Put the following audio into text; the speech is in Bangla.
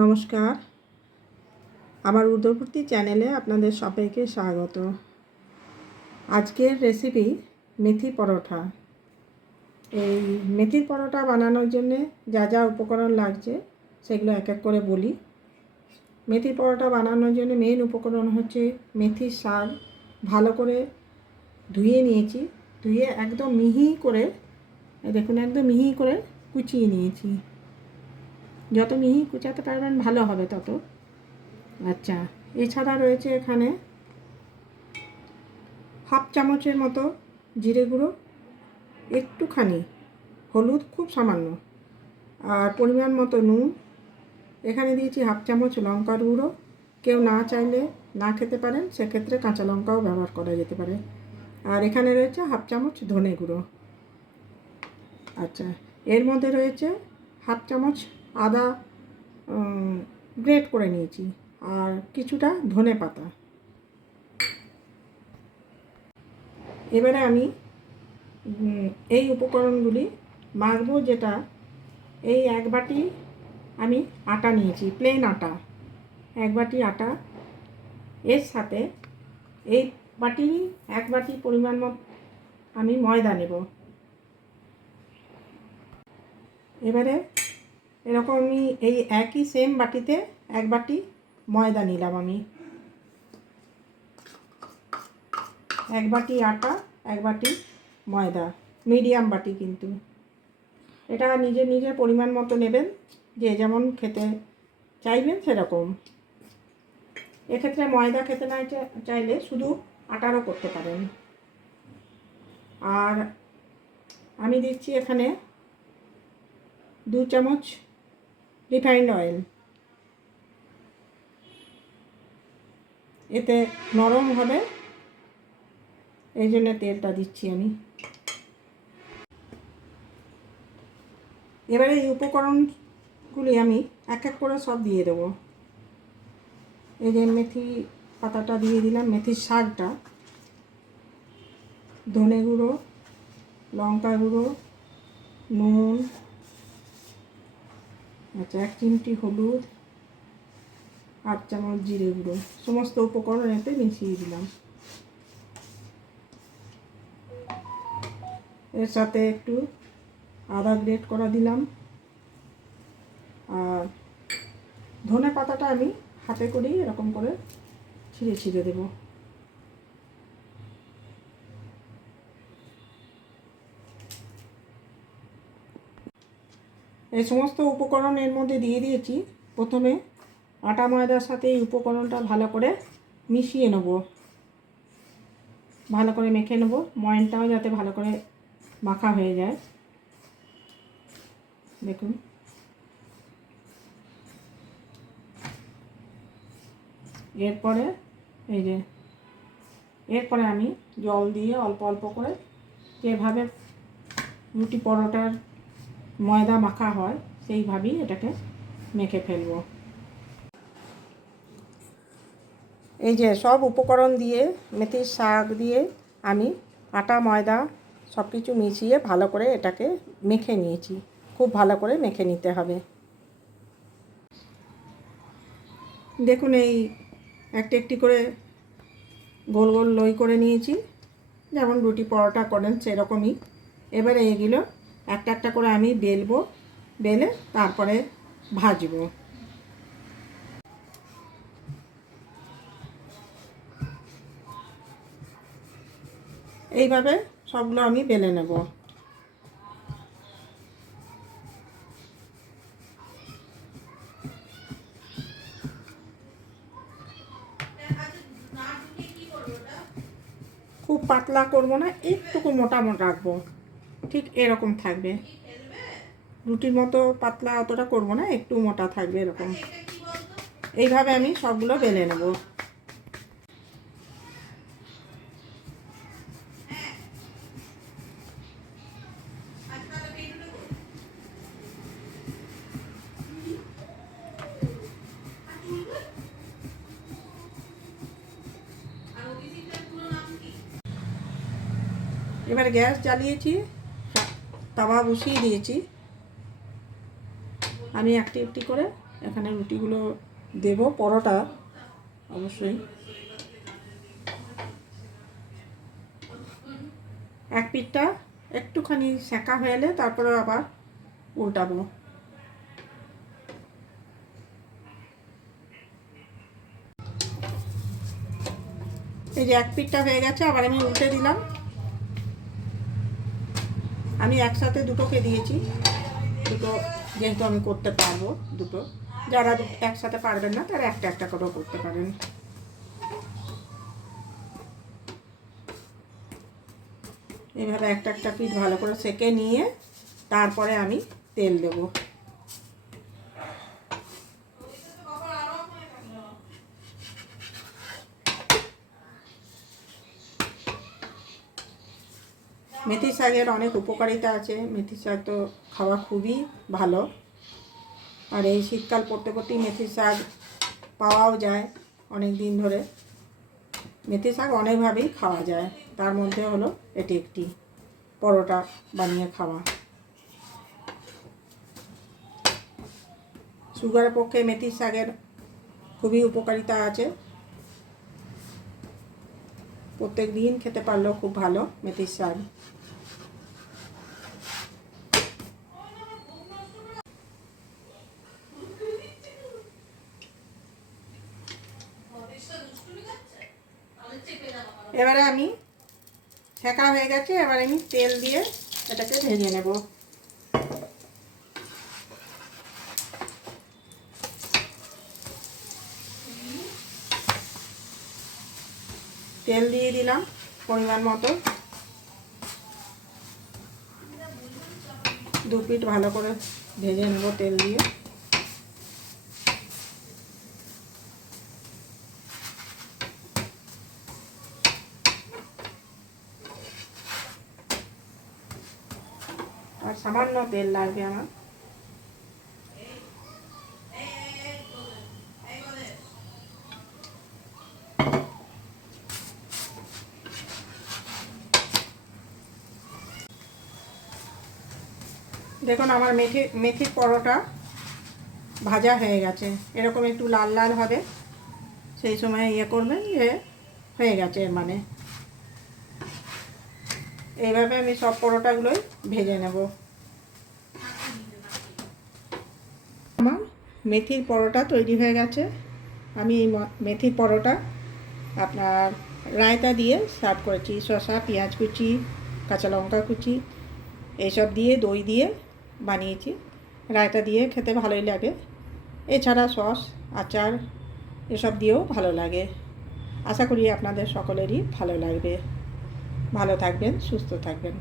নমস্কার, আমার ঊর্ধ্ববর্তী চ্যানেলে আপনাদের সবাইকে স্বাগত। আজকের রেসিপি মেথি পরোটা। এই মেথির পরোটা বানানোর জন্যে যা যা উপকরণ লাগছে সেগুলো এক এক করে বলি। মেথির পরোটা বানানোর জন্য মেইন উপকরণ হচ্ছে মেথির শাক ভালো করে ধুয়ে নিয়েছি। ধুয়ে একদম মিহি করে, দেখুন একদম মিহি করে কুচিয়ে নিয়েছি। যত মিহি কুচাতে পারবেন ভালো হবে তত। আচ্ছা, এছাড়া রয়েছে এখানে হাফ চামচের মতো জিরে গুঁড়ো, একটুখানি হলুদ, খুব সামান্য, আর পরিমাণ মতো নুন। এখানে দিয়েছি হাফ চামচ লঙ্কার গুঁড়ো। কেউ না চাইলে না খেতে পারেন, সেক্ষেত্রে কাঁচা লঙ্কাও ব্যবহার করা যেতে পারে। আর এখানে রয়েছে হাফ চামচ ধনে গুঁড়ো। আচ্ছা, এর মধ্যে রয়েছে হাফ চামচ আদা গ্রেট করে নিয়েছি, আর কিছুটা ধনে পাতা। এবারে আমি এই উপকরণগুলি মাখবো। যেটা এই এক বাটি আমি আটা নিয়েছি, প্লেন আটা, এক বাটি আটা। এর সাথে এই বাটি এক বাটি পরিমাণ মতো আমি ময়দা নেব। এবারে এরকম আমি এই একই সেম বাটিতে এক বাটি ময়দা নিলাম। আমি এক বাটি আটা, এক বাটি ময়দা, মিডিয়াম বাটি। কিন্তু এটা নিজের নিজের পরিমাণ মতো নেবেন, যে যেমন খেতে চাইবেন সেরকম। এক্ষেত্রে ময়দা খেতে না চাইলে শুধু আটারও করতে পারেন। আর আমি দিচ্ছি এখানে 2 চামচ রিফাইন্ড অয়েল। এতে নরম হবে, এই জন্য তেলটা দিচ্ছি আমি। এবারে এই উপকরণগুলি আমি এক এক করে সব দিয়ে দেবো। এই যে মেথি পাতাটা দিয়ে দিলাম, মেথির শাকটা, ধনে গুঁড়ো, লঙ্কা গুঁড়ো, নুন, আচ্ছা 1 চিমটি হলুদ, 8 চামচ জিরে গুঁড়ো, সমস্ত উপকরণ এতে মিশিয়ে দিলাম। এর সাথে একটু আদা গ্রেট করা দিলাম, আর ধনে পাতাটা আমি হাতে করেই এরকম করে ছিঁড়ে ছিঁড়ে দেব। এই সমস্ত উপকরণ এর মধ্যে দিয়ে দিয়েছি। প্রথমে আটা ময়দার সাথে এই উপকরণটা ভালো করে মিশিয়ে নেব, ভালো করে মেখে নেব, ময়নটাও যাতে ভালো করে মাখা হয়ে যায়। দেখুন, এরপরে এই যে এরপরে আমি জল দিয়ে অল্প অল্প করে, যেভাবে রুটি পরোটার ময়দা মাখা হয় সেইভাবেই এটাকে মেখে ফেলব। এই যে সব উপকরণ দিয়ে, মেথির শাক দিয়ে আমি আটা ময়দা সব কিছু মিশিয়ে ভালো করে এটাকে মেখে নিয়েছি। খুব ভালো করে মেখে নিতে হবে। দেখুন, এই একটি একটি করে গোল গোল লই করে নিয়েছি, যেমন রুটি পরোটা করেন সেরকমই। এবারে এগুলো একটা একটা করে আমি বেলবো, বেলে তারপরে ভাজবো। এইভাবে সবগুলো আমি বেলে নেব। খুব পাতলা করব না, একটুকু মোটা মোটা রাখবো, ঠিক এরকম থাকবে। রুটির মতো পাতলা অতটা করব না, একটু মোটা থাকবে এরকম। এইভাবে আমি সবগুলো বেলে নেব। এবার গ্যাস জ্বালিয়েছি, তাওয়া বসিয়ে দিয়েছি। আমি একটি একটি করে এখানে রুটিগুলো দেব, পরোটা অবশ্যই। এক পিঠটা একটুখানি সেঁকা হয়ে এলে তারপরে আবার উল্টাবো। এই যে এক পিঠটা হয়ে গেছে, আবার আমি উল্টে দিলাম। আমি একসাথে দুটোকে দিয়েছি, দুটো যেহেতু আমি করতে পারবো দুটো। যারা একসাথে পারবেন না তারা একটা একটা করেও করতে পারেন। এইভাবে একটা একটা পিঠ ভালো করে সেঁকে নিয়ে তারপরে আমি তেল দেব। মেথি শাকের অনেক উপকারিতা আছে। মেথি শাক তো খাওয়া খুবই ভালো, আর এই শীতকাল পড়তে পড়তেই মেথি শাক পাওয়াও যায় অনেক দিন ধরে। মেথি শাক অনেকভাবেই খাওয়া যায়, তার মধ্যে হলো এটি একটি, পরোটা বানিয়ে খাওয়া। সুগারের পক্ষে মেথি শাকের খুবই উপকারিতা আছে, প্রত্যেক দিন খেতে পারলেও খুব ভালো মেথির শাক। এবারে আমি সেঁকা হয়ে গেছে, এবারে আমি তেল দিয়ে এটাকে ভেজে নেব। তেল দিয়ে দিলাম পরিমাণ মতো, দু পিঠ ভালো করে ভেজে নেব তেল দিয়ে। আর সামান্য তেল লাগবে আমার। দেখুন আমার মেথির পরোটা ভাজা হয়ে গেছে, এরকম একটু লাল লাল হবে, সেই সময় ইয়ে করবেন যে হয়ে গেছে মানে। এইভাবে আমি সব পরোটাগুলোই ভেজে নেব। আমার মেথির পরোটা তৈরি হয়ে গেছে। আমি এই মেথির পরোটা আপনার রায়তা দিয়ে সার্ভ করেছি, শসা, পেঁয়াজ কুচি, কাঁচা লঙ্কা কুচি এইসব দিয়ে, দই দিয়ে বানিয়েছি। রায়তা দিয়ে খেতে ভালোই লাগে, এছাড়া সস, আচার এসব দিয়েও ভালো লাগে। আশা করি আপনাদের সকলেরই ভালো লাগবে। ভালো থাকবেন, সুস্থ থাকবেন।